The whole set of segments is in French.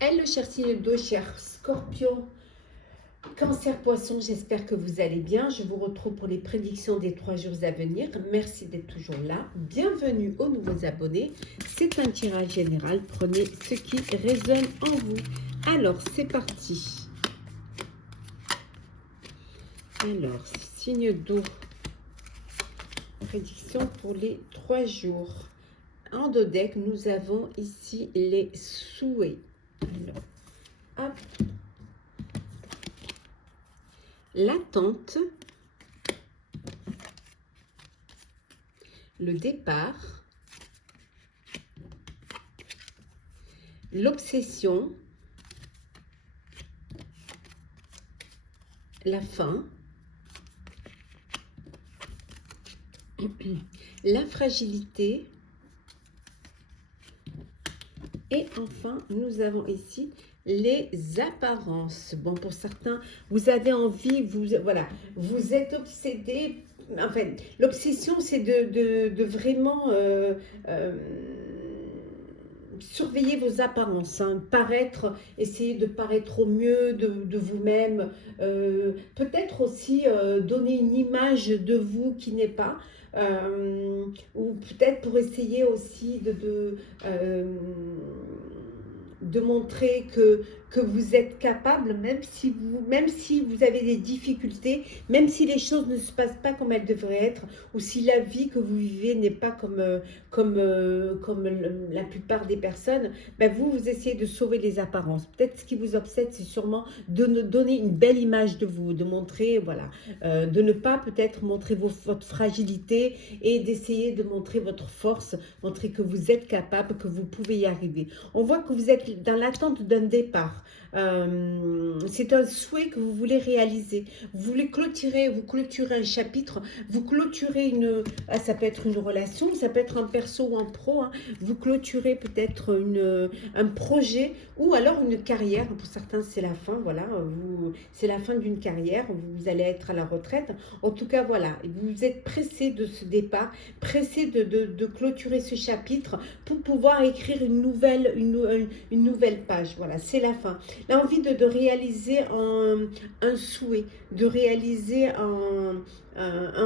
Hello, cher signe d'eau, cher Scorpion, Cancer, Poisson, j'espère que vous allez bien. Je vous retrouve pour les prédictions des 3 jours à venir. Merci d'être toujours là. Bienvenue aux nouveaux abonnés. C'est un tirage général. Prenez ce qui résonne en vous. Alors, c'est parti. Alors, signe d'eau, prédiction pour les 3 jours. En dos deck, nous avons ici les souhaits. Alors, hop. L'attente, le départ, l'obsession, la fin, la fragilité et enfin nous avons ici les apparences. Bon, pour certains, vous avez envie, voilà, vous êtes obsédé. Enfin, l'obsession, c'est de vraiment surveiller vos apparences, hein, essayer de paraître au mieux de vous-même, peut-être aussi donner une image de vous qui n'est pas, ou peut-être pour essayer aussi de montrer que vous êtes capable, même si vous avez des difficultés, même si les choses ne se passent pas comme elles devraient être, ou si la vie que vous vivez n'est pas comme la plupart des personnes, ben vous essayez de sauver les apparences. Peut-être ce qui vous obsède, c'est sûrement de nous donner une belle image de vous, de montrer, voilà, de ne pas peut-être montrer votre fragilité et d'essayer de montrer votre force, montrer que vous êtes capable, que vous pouvez y arriver. On voit que vous êtes dans l'attente d'un départ. C'est un souhait que vous voulez réaliser. Vous voulez vous clôturez un chapitre, vous clôturez ça peut être une relation, ça peut être un perso ou un pro, hein. Vous clôturez peut-être un projet ou alors une carrière. Pour certains, c'est la fin, voilà. C'est la fin d'une carrière, vous allez être à la retraite. En tout cas, voilà, vous êtes pressé de ce départ, pressé de clôturer ce chapitre pour pouvoir écrire une nouvelle page. Voilà, c'est la fin. L'envie de réaliser un souhait, de réaliser un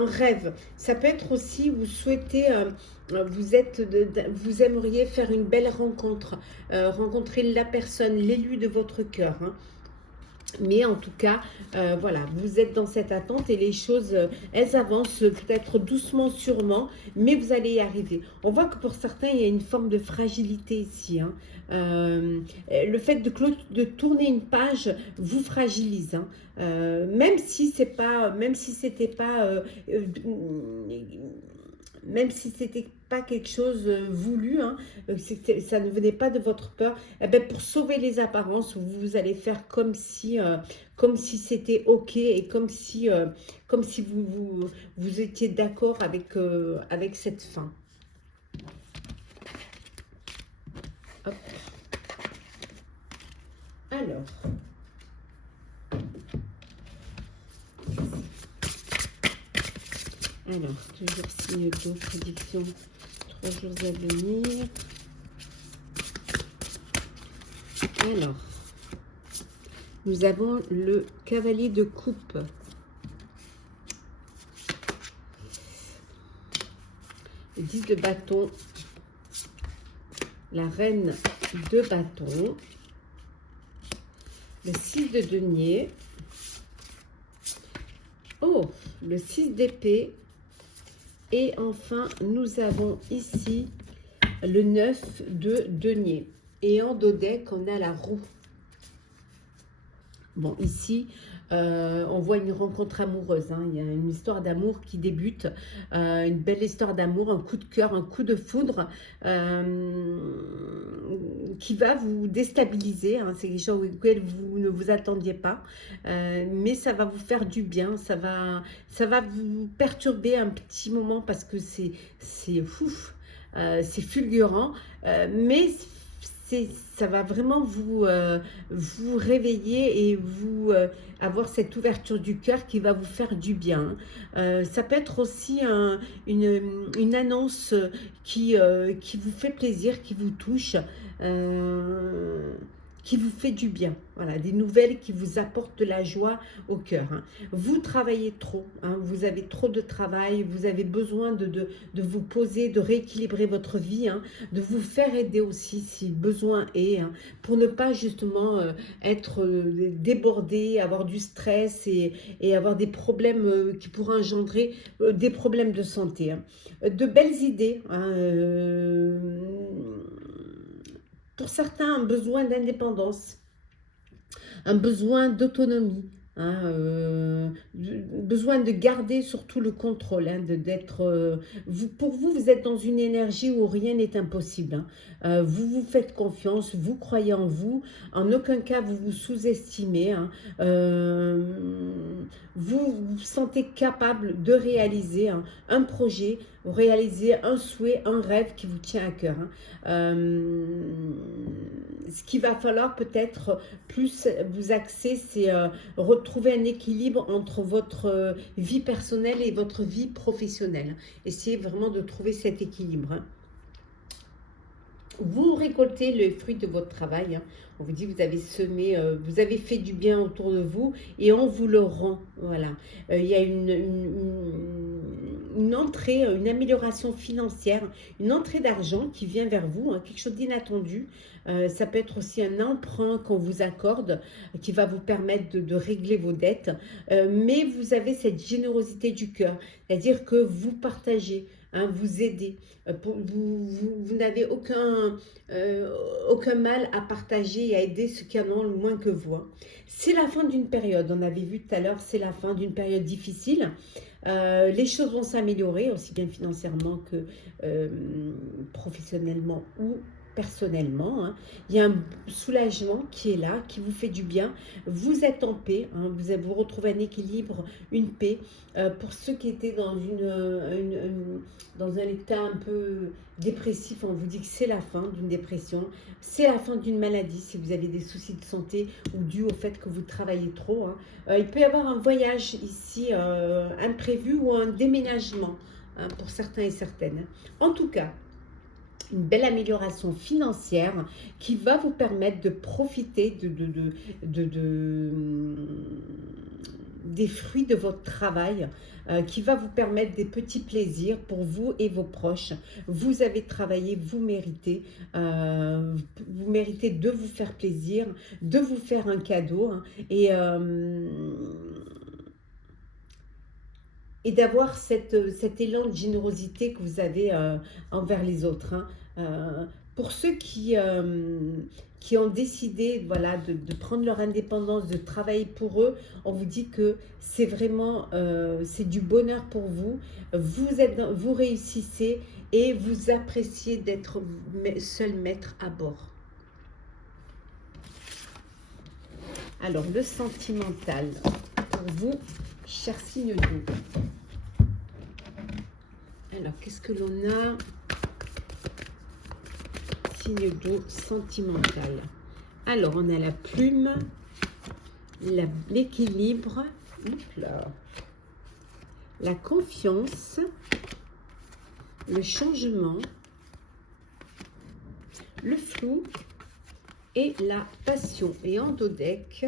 rêve. Ça peut être aussi, vous souhaitez, vous aimeriez faire une belle rencontre, rencontrer la personne, l'élu de votre cœur, hein. Mais en tout cas, voilà, vous êtes dans cette attente et les choses, elles avancent peut-être doucement, sûrement, mais vous allez y arriver. On voit que pour certains, il y a une forme de fragilité ici, hein. Le fait de tourner une page vous fragilise, hein. Même si c'est pas, même si c'était pas, même si c'était pas quelque chose voulu, hein, ça ne venait pas de votre peur, eh ben, pour sauver les apparences, vous allez faire comme si c'était ok et comme si vous étiez d'accord avec cette fin. Hop. Alors, toujours signe d'eau, prédiction, 3 jours à venir. Alors, nous avons le cavalier de coupe. Le 10 de bâton. La reine de bâton. Le 6 de denier. Oh, le 6 d'épée. Et enfin, nous avons ici le 9 de denier. Et en dos deck, on a la roue. Bon, ici, on voit une rencontre amoureuse, hein. Il y a une histoire d'amour qui débute, une belle histoire d'amour, un coup de cœur, un coup de foudre qui va vous déstabiliser, hein. C'est quelque chose auquel vous ne vous attendiez pas, mais ça va vous faire du bien, ça va vous perturber un petit moment parce que c'est fou, c'est fulgurant, mais ça va vraiment vous réveiller et avoir cette ouverture du cœur qui va vous faire du bien. Ça peut être aussi une annonce qui vous fait plaisir, qui vous touche. qui vous fait du bien. Voilà, des nouvelles qui vous apportent de la joie au cœur. Hein. Vous travaillez trop, hein, vous avez trop de travail, vous avez besoin de vous poser, de rééquilibrer votre vie, hein, de vous faire aider aussi si besoin est, hein, pour ne pas justement être débordé, avoir du stress et avoir des problèmes qui pourraient engendrer des problèmes de santé. Hein. De belles idées, hein, pour certains, un besoin d'indépendance, un besoin d'autonomie, hein, besoin de garder surtout le contrôle, hein, d'être, pour vous, vous êtes dans une énergie où rien n'est impossible. Hein. Vous vous faites confiance, vous croyez en vous, en aucun cas vous vous sous-estimez. Hein. Vous vous sentez capable de réaliser un projet, réaliser un souhait, un rêve qui vous tient à cœur. Hein. Ce qu'il va falloir peut-être plus vous axer, c'est retrouver un équilibre entre votre vie personnelle et votre vie professionnelle. Essayez vraiment de trouver cet équilibre. Hein. Vous récoltez le fruit de votre travail. Hein. On vous dit vous avez semé, vous avez fait du bien autour de vous et on vous le rend. Voilà. Il y a une entrée, une amélioration financière, une entrée d'argent qui vient vers vous, hein, quelque chose d'inattendu. Ça peut être aussi un emprunt qu'on vous accorde qui va vous permettre de régler vos dettes. Mais vous avez cette générosité du cœur, c'est-à-dire que vous partagez. Hein, vous aidez, vous n'avez aucun mal à partager et à aider ceux qui en ont le moins que vous. Hein. C'est la fin d'une période, on avait vu tout à l'heure, c'est la fin d'une période difficile. Les choses vont s'améliorer, aussi bien financièrement que professionnellement ou personnellement. Hein. Il y a un soulagement qui est là, qui vous fait du bien. Vous êtes en paix, hein. Vous retrouvez un équilibre, une paix. Pour ceux qui étaient dans, dans un état un peu dépressif, on vous dit que c'est la fin d'une dépression, c'est la fin d'une maladie si vous avez des soucis de santé ou dû au fait que vous travaillez trop. Hein. Il peut y avoir un voyage ici imprévu ou un déménagement, hein, pour certains et certaines. En tout cas, une belle amélioration financière qui va vous permettre de profiter des fruits de votre travail, qui va vous permettre des petits plaisirs pour vous et vos proches. Vous avez travaillé, vous méritez de vous faire plaisir, de vous faire un cadeau, hein, et d'avoir cet élan de générosité que vous avez envers les autres. Hein. Pour ceux qui ont décidé, voilà, de prendre leur indépendance, de travailler pour eux, on vous dit que c'est vraiment c'est du bonheur pour vous. Vous réussissez et vous appréciez d'être seul maître à bord. Alors, le sentimental pour vous, cher signe d'eau. Alors, qu'est-ce que l'on a? Signe d'eau sentimental. Alors, on a la plume, l'équilibre, la confiance, le changement, le flou et la passion. Et en dos deck,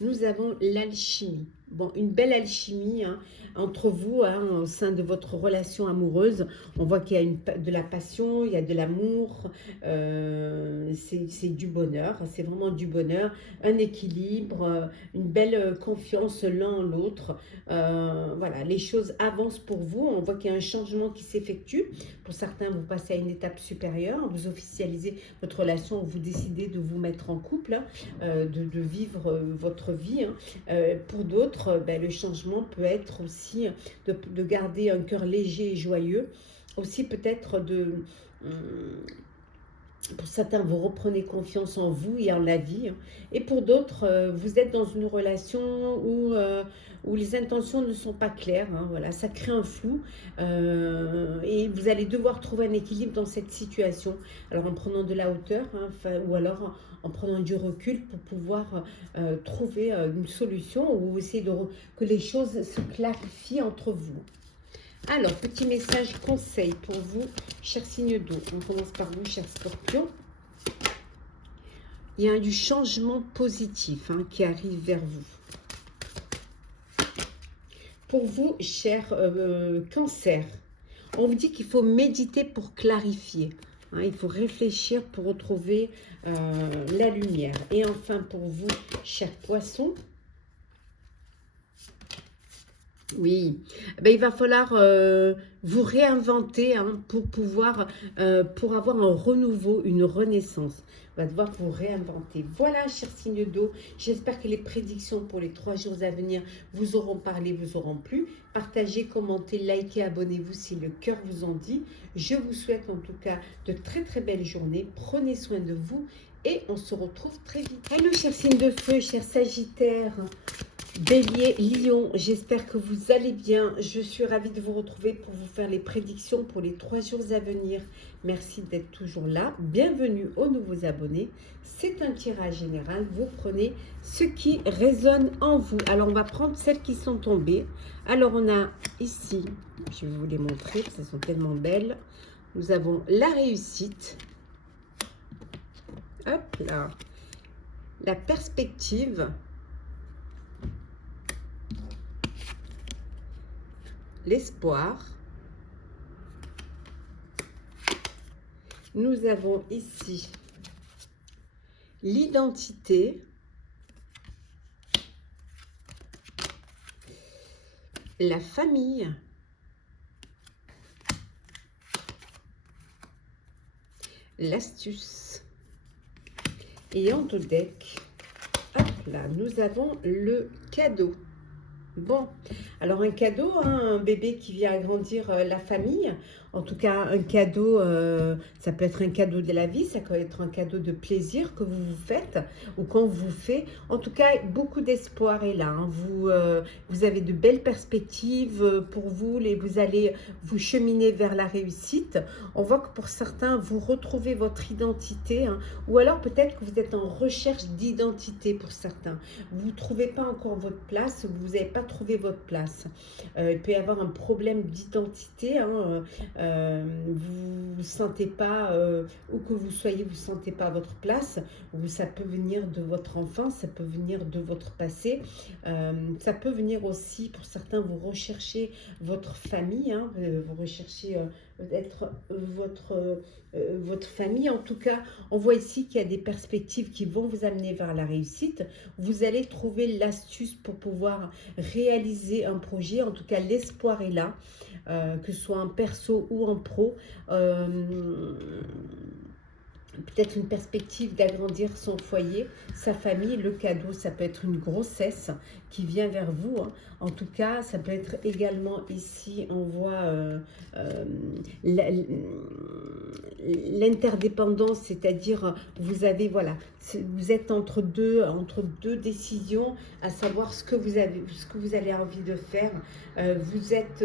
nous avons l'alchimie. Bon, une belle alchimie, hein, entre vous, hein, au sein de votre relation amoureuse. On voit qu'il y a de la passion, il y a de l'amour, c'est du bonheur, c'est vraiment du bonheur, un équilibre, une belle confiance l'un en l'autre. Voilà, les choses avancent pour vous. On voit qu'il y a un changement qui s'effectue. Pour certains, vous passez à une étape supérieure, vous officialisez votre relation, vous décidez de vous mettre en couple, hein, de vivre votre vie. Hein. Pour d'autres, le changement peut être aussi de garder un cœur léger et joyeux. Aussi peut-être pour certains, vous reprenez confiance en vous et en la vie. Et pour d'autres, vous êtes dans une relation où les intentions ne sont pas claires. Hein, voilà, ça crée un flou. Et vous allez devoir trouver un équilibre dans cette situation. Alors en prenant de la hauteur, hein, ou alors en prenant du recul pour pouvoir trouver une solution ou essayer que les choses se clarifient entre vous. Alors, petit message conseil pour vous, chers signes d'eau. On commence par vous, chers scorpions. Il y a du changement positif hein, qui arrive vers vous. Pour vous, cher Cancer, on vous dit qu'il faut méditer pour clarifier. Hein, il faut réfléchir pour retrouver la lumière. Et enfin, pour vous, cher Poisson, oui, ben, il va falloir vous réinventer hein, pour pouvoir, pour avoir un renouveau, une renaissance. On va devoir vous réinventer. Voilà, chers signes d'eau, j'espère que les prédictions pour les 3 jours à venir vous auront parlé, vous auront plu. Partagez, commentez, likez, abonnez-vous si le cœur vous en dit. Je vous souhaite en tout cas de très très belles journées. Prenez soin de vous et on se retrouve très vite. Hello, chers signes de feu, chers Sagittaires. Bélier, Lion, j'espère que vous allez bien. Je suis ravie de vous retrouver pour vous faire les prédictions pour les 3 jours à venir. Merci d'être toujours là. Bienvenue aux nouveaux abonnés. C'est un tirage général. Vous prenez ce qui résonne en vous. Alors, on va prendre celles qui sont tombées. Alors, on a ici, je vais vous les montrer, parce qu'elles sont tellement belles. Nous avons la réussite. Hop là. La perspective. L'espoir. Nous avons ici l'identité, la famille, l'astuce. Et en dos deck, hop là, nous avons le cadeau. Bon, alors un cadeau, hein, un bébé qui vient agrandir la famille, en tout cas un cadeau, ça peut être un cadeau de la vie, ça peut être un cadeau de plaisir que vous vous faites ou qu'on vous fait. En tout cas, beaucoup d'espoir est là. Hein. Vous avez de belles perspectives pour vous, vous allez vous cheminer vers la réussite. On voit que pour certains, vous retrouvez votre identité hein, ou alors peut-être que vous êtes en recherche d'identité pour certains. Vous ne trouvez pas encore votre place, vous n'avez pas trouvé votre place. Il peut y avoir un problème d'identité, hein, vous ne sentez pas, où que vous soyez, vous ne sentez pas votre place, ou ça peut venir de votre enfance, ça peut venir de votre passé, ça peut venir aussi, pour certains, vous recherchez votre famille, hein, vous recherchez être votre famille. En tout cas, on voit ici qu'il y a des perspectives qui vont vous amener vers la réussite. Vous allez trouver l'astuce pour pouvoir réaliser un projet. En tout cas, l'espoir est là, que ce soit en perso ou en pro. Peut-être une perspective d'agrandir son foyer, sa famille, le cadeau, ça peut être une grossesse qui vient vers vous. Hein. En tout cas, ça peut être également ici, on voit l'interdépendance, c'est-à-dire vous avez, voilà, vous êtes entre deux décisions, à savoir ce que vous avez envie de faire. Vous êtes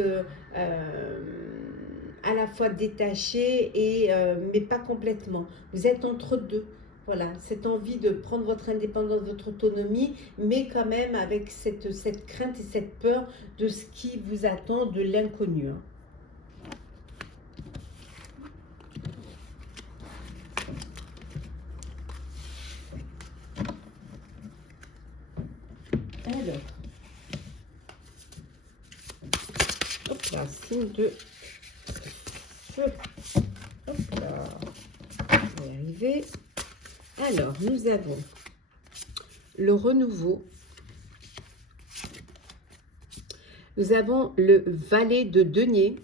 à la fois détaché et mais pas complètement. Vous êtes entre deux. Voilà, cette envie de prendre votre indépendance, votre autonomie, mais quand même avec cette crainte et cette peur de ce qui vous attend, de l'inconnu. Hein. Alors, hop là, signe de feu. Hop là, on va y arriver. Alors, nous avons le renouveau. Nous avons le valet de denier.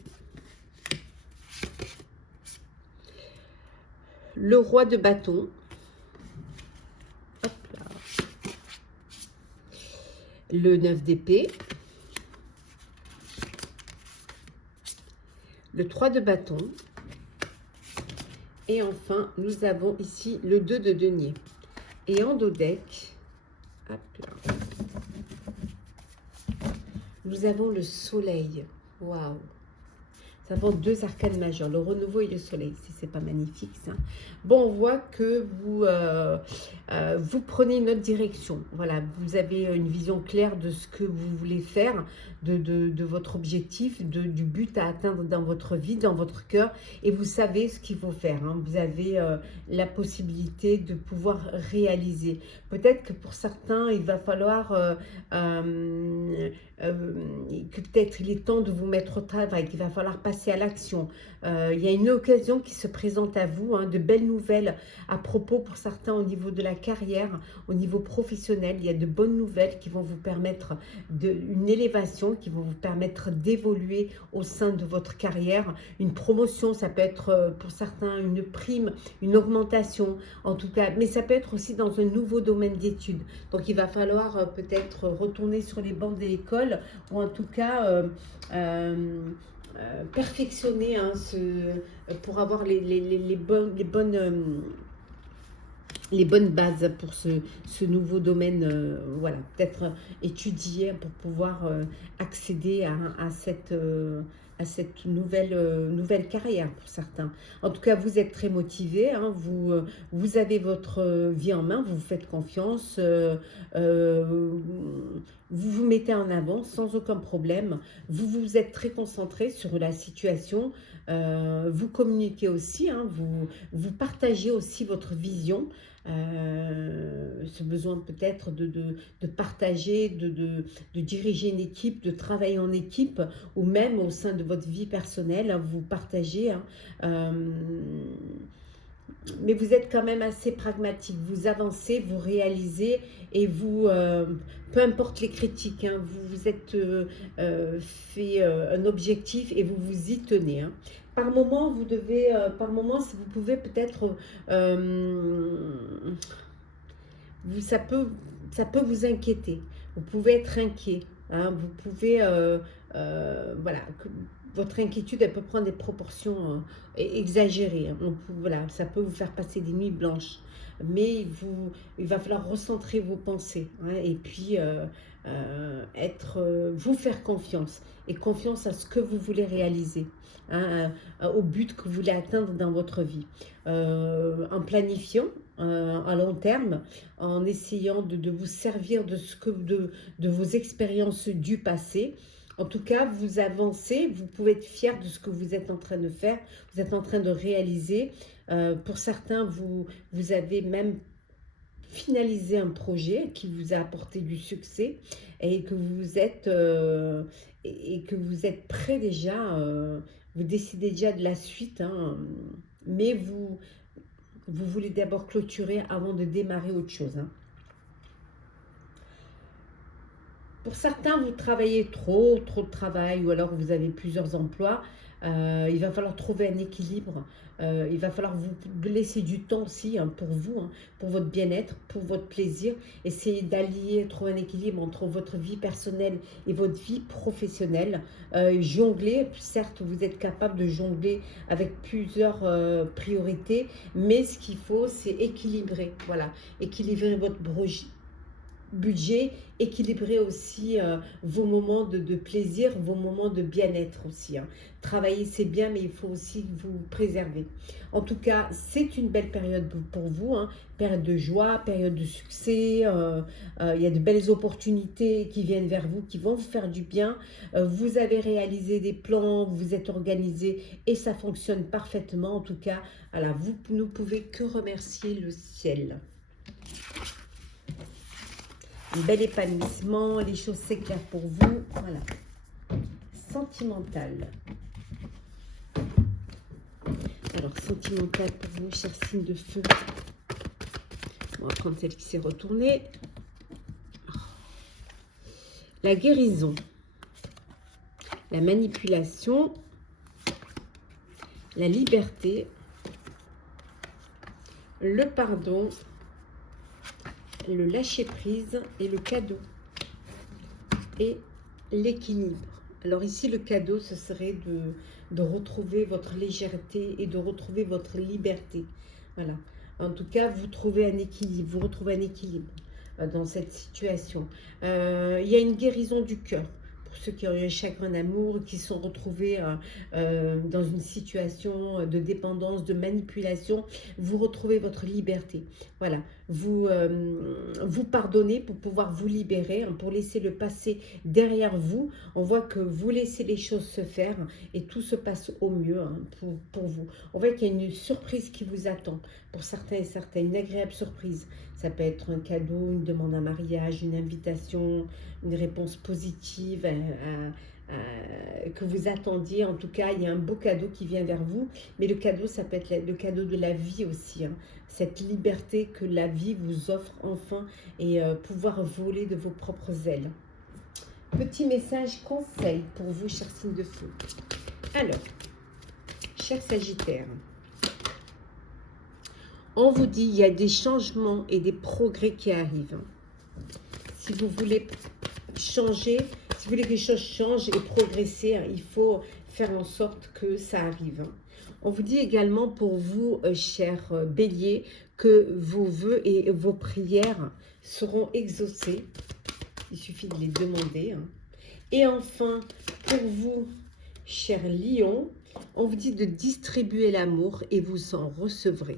Le roi de bâton. Hop là. Le 9 d'épée. Le 3 de bâton. Et enfin, nous avons ici le 2 de denier. Et en dos deck, hop là, nous avons le soleil. Waouh! Ça vend 2 arcanes majeures, le renouveau et le soleil. Si c'est pas magnifique, ça. Bon, on voit que vous prenez une autre direction. Voilà, vous avez une vision claire de ce que vous voulez faire, de votre objectif, du but à atteindre dans votre vie, dans votre cœur. Et vous savez ce qu'il faut faire, hein. Vous avez la possibilité de pouvoir réaliser. Peut-être que pour certains, il va falloir que peut-être il est temps de vous mettre au travail, qu'il va falloir passer à l'action. Il y a une occasion qui se présente à vous, hein, de belles nouvelles à propos pour certains au niveau de la carrière, au niveau professionnel. Il y a de bonnes nouvelles qui vont vous permettre une élévation, qui vont vous permettre d'évoluer au sein de votre carrière. Une promotion, ça peut être pour certains une prime, une augmentation en tout cas, mais ça peut être aussi dans un nouveau domaine d'études. Donc il va falloir peut-être retourner sur les bancs de l'école ou en tout cas perfectionner, hein, pour avoir les bonnes bases pour ce nouveau domaine. Voilà, peut-être étudier pour pouvoir accéder à cette nouvelle carrière pour certains. En tout cas, vous êtes très motivés, hein, vous avez votre vie en main, vous vous faites confiance, vous vous mettez en avant sans aucun problème, vous êtes très concentré sur la situation, vous communiquez aussi, hein, vous partagez aussi votre vision, ce besoin peut-être de partager, de diriger une équipe, de travailler en équipe, ou même au sein de votre vie personnelle, hein, vous partagez, hein, mais vous êtes quand même assez pragmatique, vous avancez, vous réalisez et peu importe les critiques, hein, vous êtes fait un objectif et vous vous y tenez, hein. Par moment, par moment, si vous pouvez peut-être, ça peut vous inquiéter. Vous pouvez être inquiet, hein, vous pouvez, voilà, votre inquiétude, elle peut prendre des proportions exagérées, hein. Voilà, ça peut vous faire passer des nuits blanches. Mais il va falloir recentrer vos pensées, hein, et puis vous faire confiance et confiance à ce que vous voulez réaliser, hein, au but que vous voulez atteindre dans votre vie, en planifiant à long terme, en essayant de vous servir de vos expériences du passé. En tout cas, vous avancez, vous pouvez être fier de ce que vous êtes en train de faire, vous êtes en train de réaliser. Pour certains, vous avez même finalisé un projet qui vous a apporté du succès et que vous êtes prêt déjà, vous décidez déjà de la suite, hein, mais vous voulez d'abord clôturer avant de démarrer autre chose, hein. Pour certains, vous travaillez trop de travail ou alors vous avez plusieurs emplois. Il va falloir trouver un équilibre. Il va falloir vous laisser du temps aussi, hein, pour vous, hein, pour votre bien-être, pour votre plaisir. Essayez d'allier, trouver un équilibre entre votre vie personnelle et votre vie professionnelle. Jongler, certes, vous êtes capable de jongler avec plusieurs priorités, mais ce qu'il faut, c'est équilibrer. Voilà, équilibrer votre budget, équilibrer aussi vos moments de plaisir, vos moments de bien-être aussi, hein. Travailler, c'est bien, mais il faut aussi vous préserver. En tout cas, c'est une belle période pour vous, hein. Période de joie, période de succès. Il y a de belles opportunités qui viennent vers vous, qui vont vous faire du bien. Vous avez réalisé des plans, vous êtes organisé et ça fonctionne parfaitement. En tout cas, voilà, vous ne pouvez que remercier le ciel. Un bel épanouissement, les choses s'éclairent pour vous. Voilà. Sentimental. Alors, sentimental pour vous, chers signes de feu. On va prendre celle qui s'est retournée. La guérison. La manipulation. La liberté. Le pardon. Le lâcher-prise et le cadeau et l'équilibre. Alors ici, le cadeau, ce serait de retrouver votre légèreté et de retrouver votre liberté. Voilà. En tout cas, vous trouvez un équilibre, vous retrouvez un équilibre dans cette situation. Il y a une guérison du cœur. pour ceux qui ont eu un chagrin d'amour, qui se sont retrouvés dans une situation de dépendance, de manipulation, vous retrouvez votre liberté. Voilà, vous pardonnez pour pouvoir vous libérer, hein, pour laisser le passé derrière vous. On voit que vous laissez les choses se faire et tout se passe au mieux, hein, pour vous. On voit qu'il y a une surprise qui vous attend, pour certains et certaines, une agréable surprise. Ça peut être un cadeau, une demande en mariage, une invitation, une réponse positive que vous attendiez. En tout cas, il y a un beau cadeau qui vient vers vous. Mais le cadeau, ça peut être le cadeau de la vie aussi, hein. Cette liberté que la vie vous offre enfin et pouvoir voler de vos propres ailes. Petit message conseil pour vous, chers signes de feu. Alors, chers Sagittaires, on vous dit il y a des changements et des progrès qui arrivent. Si vous voulez changer, si vous voulez que les choses changent et progresser, hein, il faut faire en sorte que ça arrive. On vous dit également pour vous, chers béliers, que vos vœux et vos prières seront exaucés. Il suffit de les demander, hein. Et enfin, pour vous, chers lions, on vous dit de distribuer l'amour et vous en recevrez.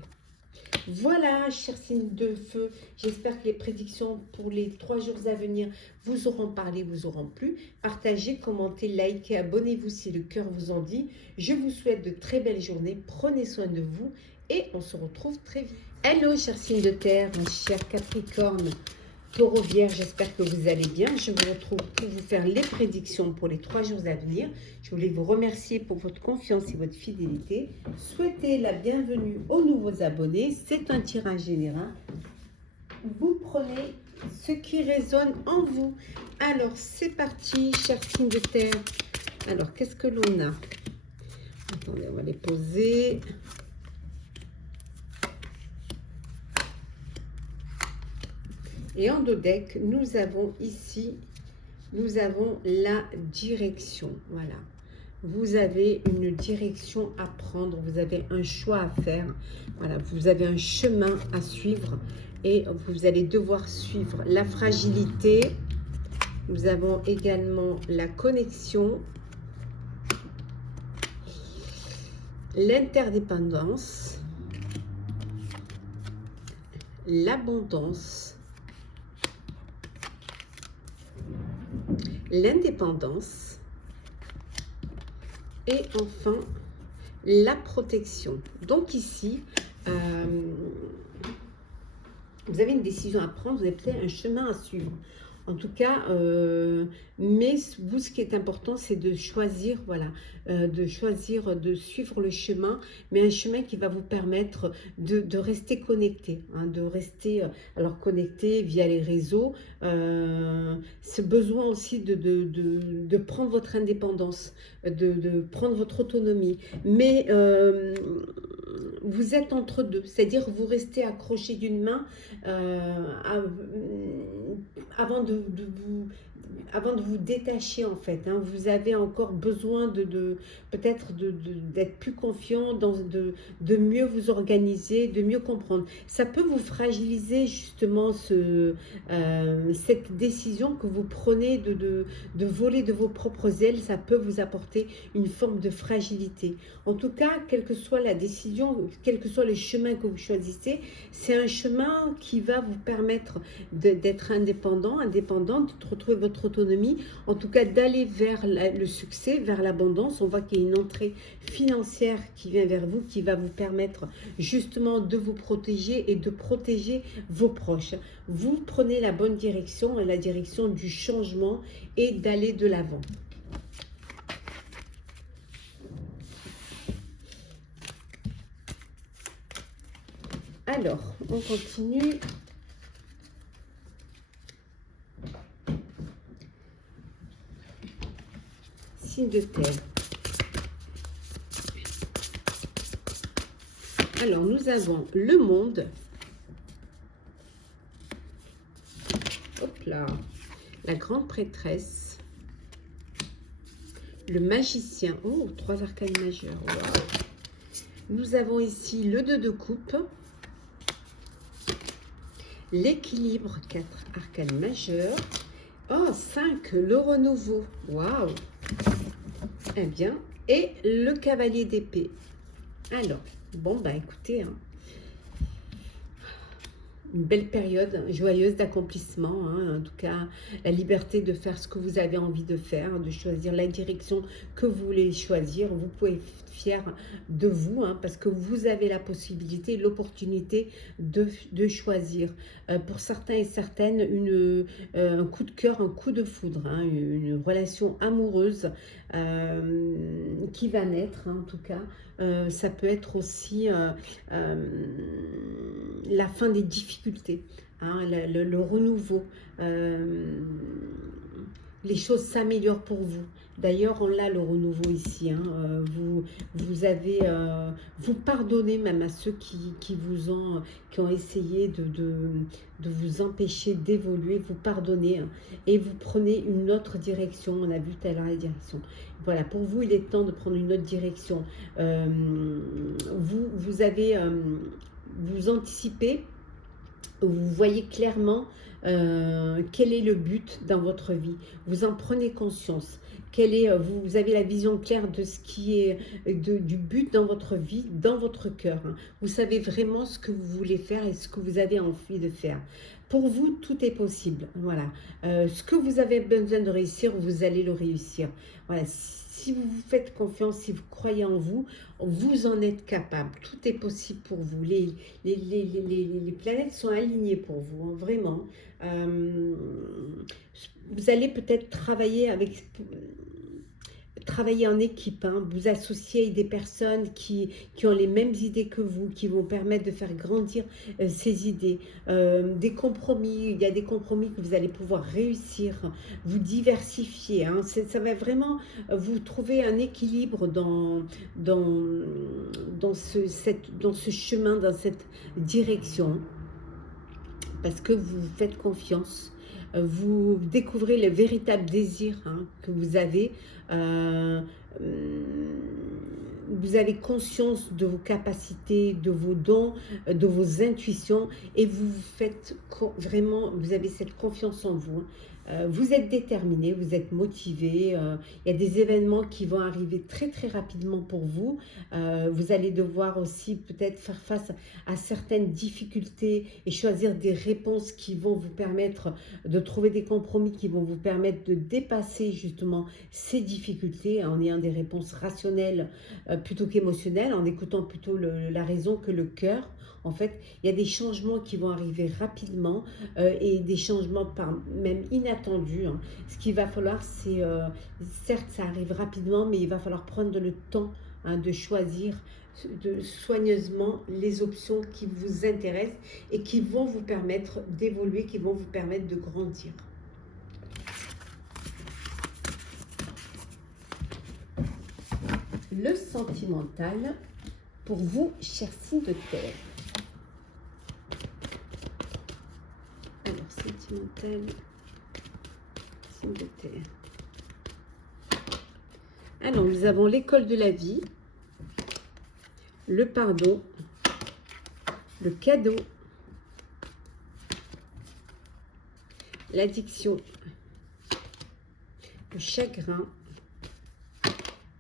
Voilà, chers signes de feu, j'espère que les prédictions pour les 3 jours à venir vous auront parlé, vous auront plu. Partagez, commentez, likez, abonnez-vous si le cœur vous en dit. Je vous souhaite de très belles journées, prenez soin de vous et on se retrouve très vite. Hello, chers signes de terre, chers Capricorne, Taureau, Vierge, j'espère que vous allez bien. Je vous retrouve pour vous faire les prédictions pour les 3 jours à venir. Je voulais vous remercier pour votre confiance et votre fidélité. Souhaitez la bienvenue aux nouveaux abonnés. C'est un tirage général. Vous prenez ce qui résonne en vous. Alors, c'est parti, chers signes de terre. Alors, qu'est-ce que l'on a? Attendez, on va les poser. Et en dos deck, nous avons ici, nous avons la direction. Voilà. Vous avez une direction à prendre, vous avez un choix à faire. Voilà, vous avez un chemin à suivre et vous allez devoir suivre la fragilité. Nous avons également la connexion, l'interdépendance, l'abondance, l'indépendance et enfin la protection. Donc ici, vous avez une décision à prendre, vous avez peut-être un chemin à suivre. En tout cas, mais vous, ce qui est important, c'est de choisir, voilà, de choisir de suivre le chemin, mais un chemin qui va vous permettre de rester connecté, hein, de rester alors connecté via les réseaux. Ce besoin aussi de prendre votre indépendance, de prendre votre autonomie, mais vous êtes entre deux, c'est-à-dire vous restez accroché d'une main avant de vous détacher en fait, hein. Vous avez encore besoin peut-être d'être plus confiant, de mieux vous organiser, de mieux comprendre. Ça peut vous fragiliser justement cette décision que vous prenez de voler de vos propres ailes. Ça peut vous apporter une forme de fragilité. En tout cas, quelle que soit la décision, quel que soit le chemin que vous choisissez, c'est un chemin qui va vous permettre d'être indépendante, de retrouver votre autonomie, en tout cas d'aller vers le succès, vers l'abondance. On voit qu'il y a une entrée financière qui vient vers vous, qui va vous permettre justement de vous protéger et de protéger vos proches. Vous prenez la bonne direction, la direction du changement et d'aller de l'avant. Alors, on continue. Signe de terre. Alors, nous avons le monde. Hop là. La grande prêtresse. Le magicien. Oh, 3 arcanes majeures. Wow. Nous avons ici le 2 de coupe. L'équilibre, 4 arcanes majeures. Oh, 5, le renouveau. Waouh. Eh bien, et le cavalier d'épée. Alors, bon, bah écoutez, hein, une belle période joyeuse d'accomplissement, hein, en tout cas la liberté de faire ce que vous avez envie de faire, de choisir la direction que vous voulez choisir. Vous pouvez être fier de vous, hein, parce que vous avez la possibilité, l'opportunité de choisir. Pour certains et certaines, un coup de cœur, un coup de foudre, hein, une relation amoureuse qui va naître, hein, en tout cas. Ça peut être aussi la fin des difficultés, hein, le renouveau. Euh, les choses s'améliorent pour vous. D'ailleurs, on a le renouveau ici. Hein. Vous pardonnez même à ceux qui ont essayé de vous empêcher d'évoluer. Vous pardonnez, hein, et vous prenez une autre direction. On a vu tout à l'heure la direction. Voilà, pour vous, il est temps de prendre une autre direction. Vous anticipez, vous voyez clairement quel est le but dans votre vie. Vous en prenez conscience. Vous avez la vision claire de ce qui est du but dans votre vie, dans votre cœur. Hein. Vous savez vraiment ce que vous voulez faire et ce que vous avez envie de faire. Pour vous, tout est possible. Voilà. Ce que vous avez besoin de réussir, vous allez le réussir. Voilà. Si vous vous faites confiance, si vous croyez en vous, vous en êtes capable. Tout est possible pour vous. Les planètes sont alignées pour vous, hein, vraiment. Vous allez peut-être travailler en équipe, hein, vous associer avec des personnes qui ont les mêmes idées que vous, qui vont permettre de faire grandir ces idées. Des compromis, il y a des compromis que vous allez pouvoir réussir, vous diversifier. Hein, ça va vraiment vous trouver un équilibre dans ce chemin, dans cette direction, parce que vous vous faites confiance. Vous découvrez le véritable désir, hein, que vous avez. Euh, vous avez conscience de vos capacités, de vos dons, de vos intuitions, et vous faites vraiment, vous avez cette confiance en vous. Vous êtes déterminé, vous êtes motivé. Il y a des événements qui vont arriver très très rapidement pour vous. Vous allez devoir aussi peut-être faire face à certaines difficultés et choisir des réponses qui vont vous permettre de trouver des compromis, qui vont vous permettre de dépasser justement ces difficultés en ayant des réponses rationnelles plutôt qu'émotionnelles, en écoutant plutôt la raison que le cœur. En fait, il y a des changements qui vont arriver rapidement et des changements même inattendus. Hein. Ce qu'il va falloir, c'est, certes, ça arrive rapidement, mais il va falloir prendre le temps, hein, de choisir soigneusement les options qui vous intéressent et qui vont vous permettre d'évoluer, qui vont vous permettre de grandir. Le sentimental pour vous, chers signes de terre. Alors, sentimental, signe de terre. Alors, nous avons l'école de la vie, le pardon, le cadeau, l'addiction, le chagrin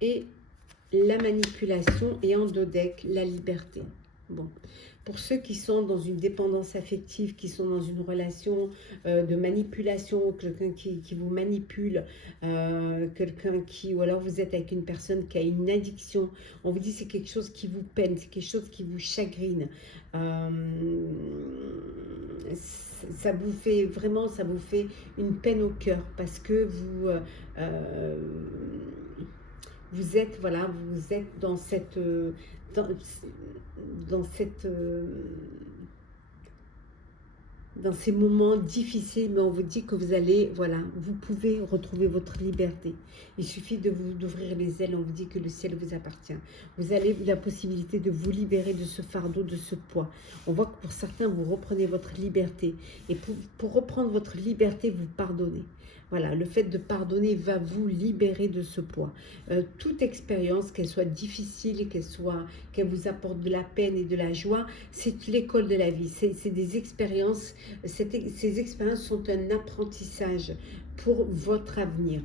et la manipulation, et en dos deck, la liberté. Bon, pour ceux qui sont dans une dépendance affective, qui sont dans une relation de manipulation, quelqu'un qui vous manipule, ou alors vous êtes avec une personne qui a une addiction, on vous dit c'est quelque chose qui vous peine, c'est quelque chose qui vous chagrine. Ça vous fait une peine au cœur parce que vous êtes dans cette dans ces moments difficiles, mais on vous dit que vous pouvez retrouver votre liberté. Il suffit d'ouvrir les ailes, on vous dit que le ciel vous appartient. Vous avez la possibilité de vous libérer de ce fardeau, de ce poids. On voit que pour certains, vous reprenez votre liberté. Et pour reprendre votre liberté, vous pardonnez. Voilà, le fait de pardonner va vous libérer de ce poids. Toute expérience, qu'elle soit difficile, qu'elle vous apporte de la peine et de la joie, c'est l'école de la vie. C'est des expériences, ces expériences sont un apprentissage pour votre avenir.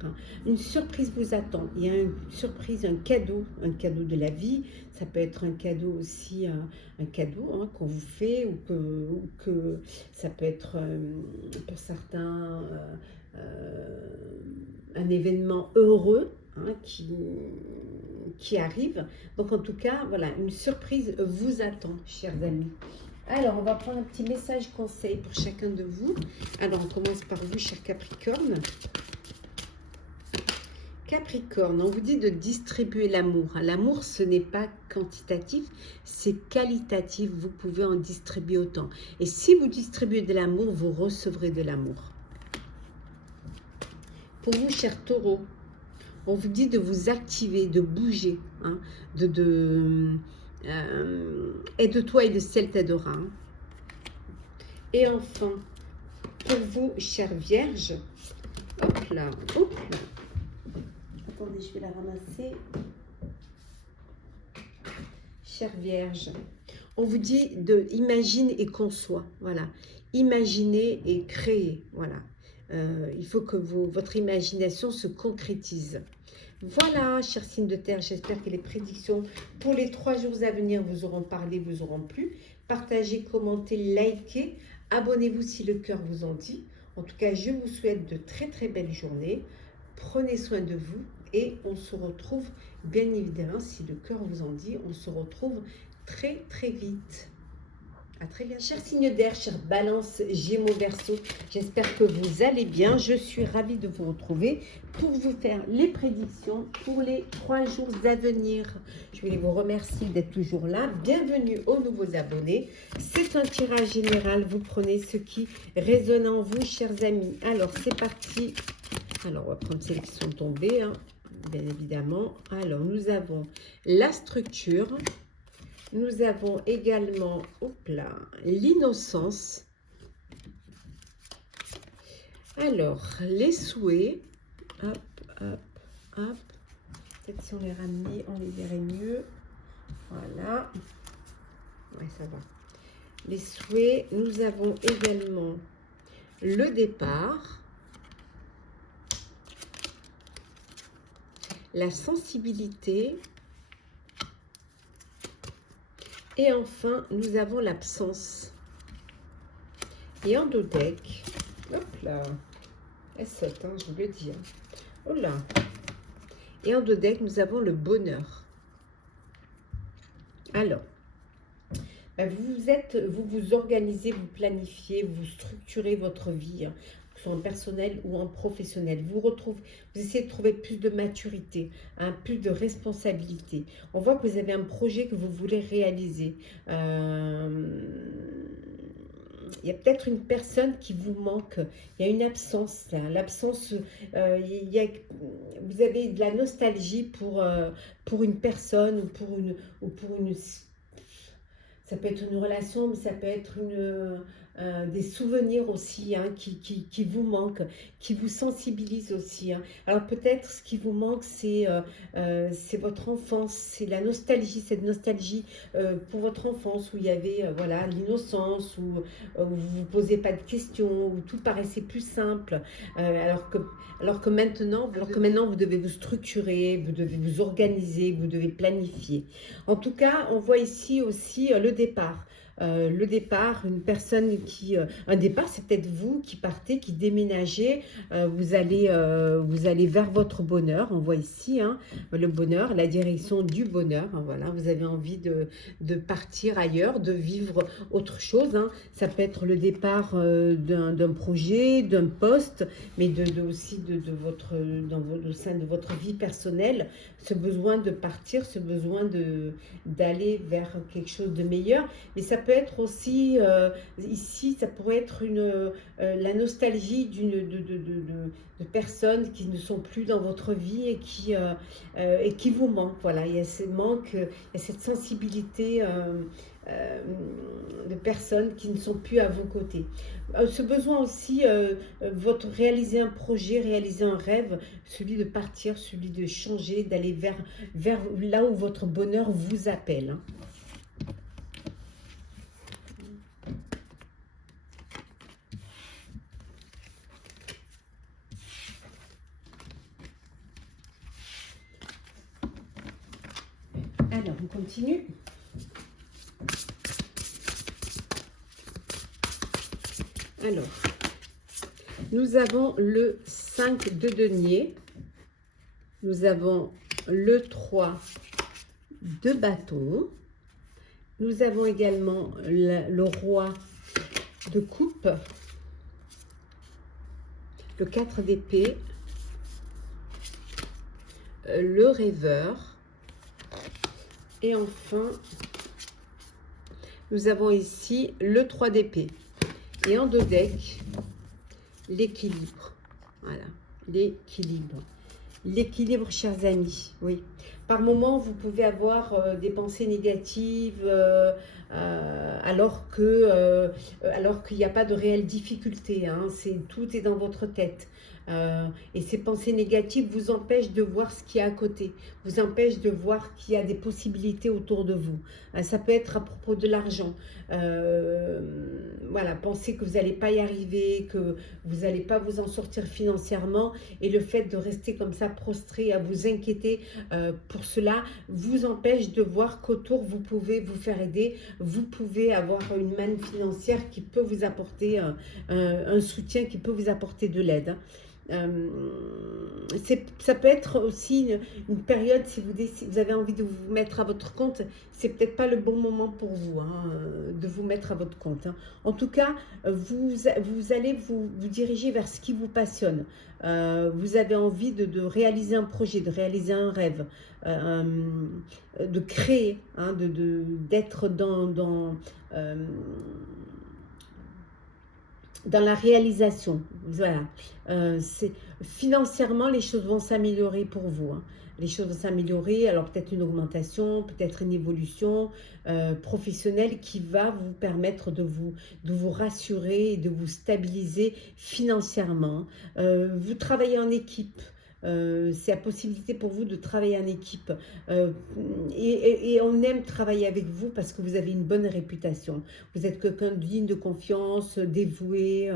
Une surprise vous attend. Il y a une surprise, un cadeau de la vie. Ça peut être un cadeau aussi, un cadeau qu'on vous fait, ou que ça peut être pour certains un événement heureux qui arrive. Donc en tout cas, voilà, une surprise vous attend, chers amis. Alors, on va prendre un petit message conseil pour chacun de vous. Alors, on commence par vous, cher Capricorne. Capricorne, on vous dit de distribuer l'amour. L'amour, ce n'est pas quantitatif, c'est qualitatif. Vous pouvez en distribuer autant. Et si vous distribuez de l'amour, vous recevrez de l'amour. Pour vous, cher Taureau, on vous dit de vous activer, de bouger, aide-toi et le ciel t'aidera. Et enfin, pour vous, chère Vierge, hop là. Attendez, je vais la ramasser. Chère Vierge, on vous dit de imagine et conçoit, voilà. Imaginez et créer, voilà. Il faut que votre imagination se concrétise. Voilà, chers signes de terre, j'espère que les prédictions pour les 3 jours à venir vous auront parlé, vous auront plu. Partagez, commentez, likez, abonnez-vous si le cœur vous en dit. En tout cas, je vous souhaite de très très belles journées. Prenez soin de vous et on se retrouve, bien évidemment, si le cœur vous en dit, on se retrouve très très vite. À très bientôt. Chers signes d'air, chers Balance, Gémeaux, Verseau, j'espère que vous allez bien. Je suis ravie de vous retrouver pour vous faire les prédictions pour les 3 jours à venir. Je voulais vous remercier d'être toujours là. Bienvenue aux nouveaux abonnés. C'est un tirage général. Vous prenez ce qui résonne en vous, chers amis. Alors, c'est parti. Alors, on va prendre celles qui sont tombées, bien évidemment. Alors, nous avons la structure. Nous avons également, l'innocence. Alors, les souhaits. Hop, hop, hop. Peut-être si on les ramenait, on les verrait mieux. Voilà. Ouais, ça va. Les souhaits. Nous avons également le départ. La sensibilité. Et enfin, nous avons l'absence. Et en dos deck, hop là, elle saute, je vous le dis. Oh là. Et en dos deck, nous avons le bonheur. Alors, vous vous organisez, vous planifiez, vous structurez votre vie, que ce soit en personnel ou en professionnel. Vous essayez de trouver plus de maturité, plus de responsabilité. On voit que vous avez un projet que vous voulez réaliser. Il y a peut-être une personne qui vous manque. Il y a une absence là. L'absence, vous avez de la nostalgie pour une personne ou pour une. Ça peut être une relation, mais ça peut être des souvenirs aussi qui vous manquent, qui vous sensibilisent aussi. Alors peut-être ce qui vous manque, c'est votre enfance, c'est la nostalgie, cette nostalgie pour votre enfance où il y avait l'innocence, où vous ne vous posez pas de questions, où tout paraissait plus simple, alors que maintenant, vous devez vous structurer, vous devez vous organiser, vous devez planifier. En tout cas, on voit ici aussi le départ. Le départ, une personne un départ, c'est peut-être vous qui partez, qui déménagez, vous allez vers votre bonheur. On voit ici le bonheur, la direction du bonheur. Voilà, vous avez envie de partir ailleurs, de vivre autre chose. Ça peut être le départ d'un projet, d'un poste, mais aussi au sein de votre vie personnelle, ce besoin de partir, ce besoin d'aller vers quelque chose de meilleur. Mais ça peut être aussi, ici, ça pourrait être la nostalgie de personnes qui ne sont plus dans votre vie et qui vous manquent. Voilà, il y a ce manque, il y a cette sensibilité de personnes qui ne sont plus à vos côtés. Ce besoin aussi, votre réaliser un projet, réaliser un rêve, celui de partir, celui de changer, d'aller vers là où votre bonheur vous appelle. Hein. Alors, on continue. Alors, nous avons le 5 de denier, nous avons le 3 de bâton, nous avons également le roi de coupe, le 4 d'épée, le rêveur, et enfin, nous avons ici le 3 d'épée. Et en dos deck, l'équilibre. Voilà, l'équilibre. L'équilibre, chers amis, oui. Par moment, vous pouvez avoir des pensées négatives alors qu'il n'y a pas de réelle difficulté. Hein, tout est dans votre tête. Et ces pensées négatives vous empêchent de voir ce qu'il y a à côté, vous empêchent de voir qu'il y a des possibilités autour de vous. Ça peut être à propos de l'argent. Voilà, pensez que vous n'allez pas y arriver, que vous n'allez pas vous en sortir financièrement, et le fait de rester comme ça prostré, à vous inquiéter pour cela, vous empêche de voir qu'autour vous pouvez vous faire aider, vous pouvez avoir une manne financière qui peut vous apporter un soutien, qui peut vous apporter de l'aide. Ça peut être aussi une période, si vous avez envie de vous mettre à votre compte, c'est peut-être pas le bon moment pour vous, hein, de vous mettre à votre compte. Hein. En tout cas, vous allez vous diriger vers ce qui vous passionne. Vous avez envie de réaliser un projet, de réaliser un rêve, de créer, hein, d'être dans la réalisation. Voilà. Financièrement, les choses vont s'améliorer pour vous. Hein. Les choses vont s'améliorer, alors peut-être une augmentation, peut-être une évolution professionnelle qui va vous permettre de vous rassurer et de vous stabiliser financièrement. Vous travaillez en équipe. C'est la possibilité pour vous de travailler en équipe et on aime travailler avec vous parce que vous avez une bonne réputation. Vous êtes quelqu'un digne de confiance, dévoué,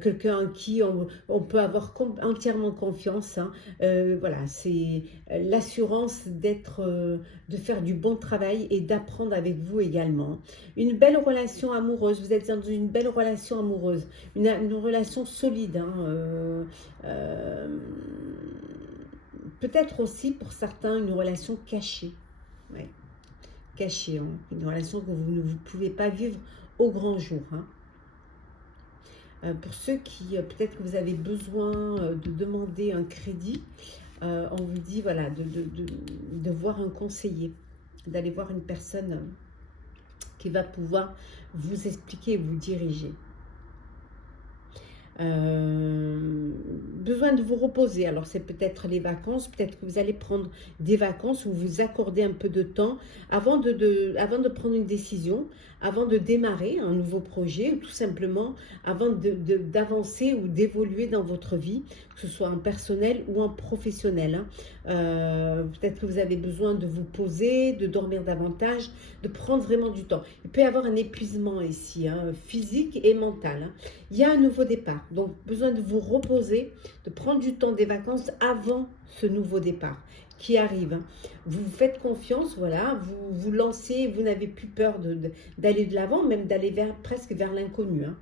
quelqu'un en qui on peut avoir entièrement confiance. Hein. Voilà, c'est l'assurance de faire du bon travail et d'apprendre avec vous également. Une belle relation amoureuse, vous êtes dans une belle relation amoureuse, une relation solide. Hein, peut-être aussi pour certains une relation cachée. Ouais. Cachée, hein. Une relation que vous ne pouvez pas vivre au grand jour. Hein. Pour ceux qui, peut-être que vous avez besoin de demander un crédit, on vous dit voilà, de voir un conseiller, d'aller voir une personne qui va pouvoir vous expliquer et vous diriger. Besoin de vous reposer, alors c'est peut-être les vacances, peut-être que vous allez prendre des vacances ou vous accorder un peu de temps avant de prendre une décision, avant de démarrer un nouveau projet, ou tout simplement avant d'avancer ou d'évoluer dans votre vie, que ce soit en personnel ou en professionnel. Hein. Peut-être que vous avez besoin de vous poser, de dormir davantage, de prendre vraiment du temps. Il peut y avoir un épuisement ici, hein, physique et mental. Hein. Il y a un nouveau départ, donc besoin de vous reposer, de prendre du temps des vacances avant ce nouveau départ qui arrive. Hein. Vous vous faites confiance, voilà, vous vous lancez, vous n'avez plus peur d'aller de l'avant, même d'aller presque vers l'inconnu. Hein.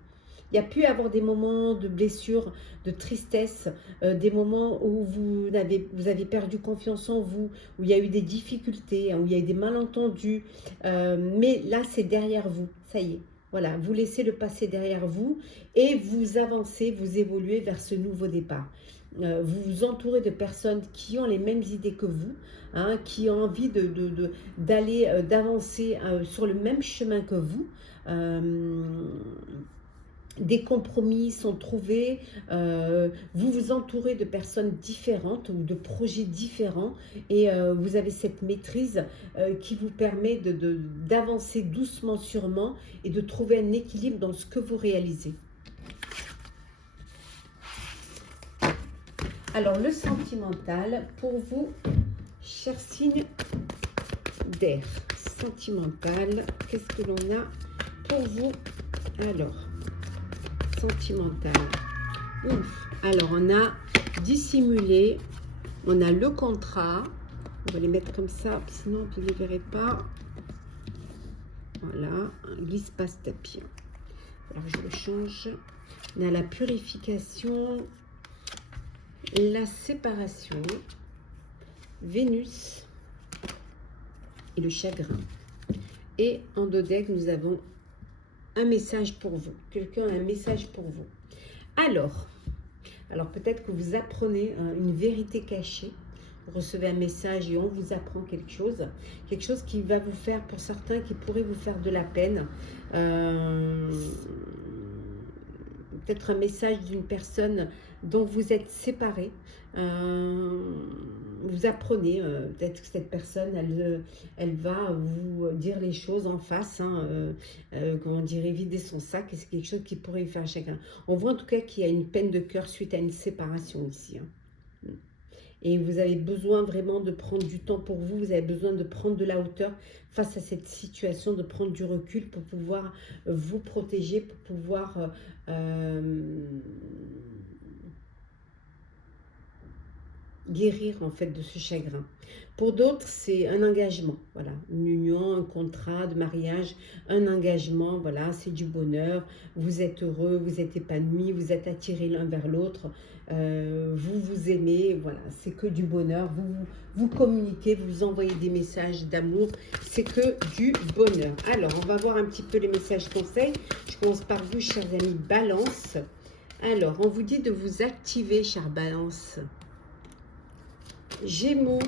Il y a pu avoir des moments de blessure, de tristesse, des moments où vous avez perdu confiance en vous, où il y a eu des difficultés, hein, où il y a eu des malentendus, mais là c'est derrière vous, ça y est. Voilà, vous laissez le passé derrière vous et vous avancez, vous évoluez vers ce nouveau départ. Vous vous entourez de personnes qui ont les mêmes idées que vous, hein, qui ont envie d'avancer sur le même chemin que vous. des compromis sont trouvés, vous vous entourez de personnes différentes ou de projets différents et vous avez cette maîtrise qui vous permet d'avancer doucement, sûrement et de trouver un équilibre dans ce que vous réalisez. Alors, le sentimental pour vous, cher signe d'air. Sentimental, qu'est-ce que l'on a pour vous? Alors, sentimental. Ouf. Alors, on a dissimulé, on a le contrat. On va les mettre comme ça, sinon vous ne les verrez pas. Voilà, glisse pas ce tapis. Alors, je le change. On a la purification, la séparation, Vénus et le chagrin. Et en dos deck, nous avons un message pour vous. Quelqu'un a un message pour vous. Alors peut-être que vous apprenez une vérité cachée. Vous recevez un message et on vous apprend quelque chose qui va vous faire, pour certains, qui pourrait vous faire de la peine. Peut-être un message d'une personne dont vous êtes séparés. Vous apprenez, peut-être que cette personne, elle va vous dire les choses en face, comment dire, vider son sac, et c'est quelque chose qui pourrait faire chacun. On voit en tout cas qu'il y a une peine de cœur suite à une séparation ici. Et vous avez besoin vraiment de prendre du temps pour vous, vous avez besoin de prendre de la hauteur face à cette situation, de prendre du recul pour pouvoir vous protéger, pour pouvoir guérir en fait de ce chagrin. Pour d'autres, c'est un engagement, voilà, une union, un contrat de mariage, un engagement, voilà, c'est du bonheur, vous êtes heureux, vous êtes épanoui, vous êtes attirés l'un vers l'autre, vous vous aimez, voilà, c'est que du bonheur, vous communiquez, vous envoyez des messages d'amour, c'est que du bonheur. Alors, on va voir un petit peu les messages conseils. Je commence par vous, chers amis Balance. Alors, on vous dit de vous activer, chers Balance. Gémeaux.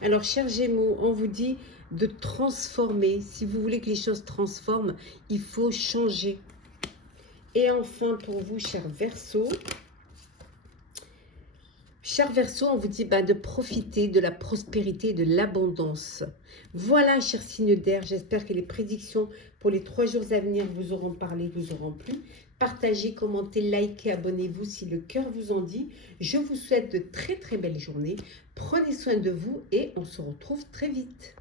Alors, chers Gémeaux, on vous dit de transformer. Si vous voulez que les choses transforment, il faut changer. Et enfin, pour vous, chers Verseaux. Chers Verseaux, on vous dit de profiter de la prospérité et de l'abondance. Voilà, chers signes d'air, j'espère que les prédictions pour les 3 jours à venir vous auront parlé, vous auront plu. Partagez, commentez, likez, abonnez-vous si le cœur vous en dit. Je vous souhaite de très très belles journées. Prenez soin de vous et on se retrouve très vite.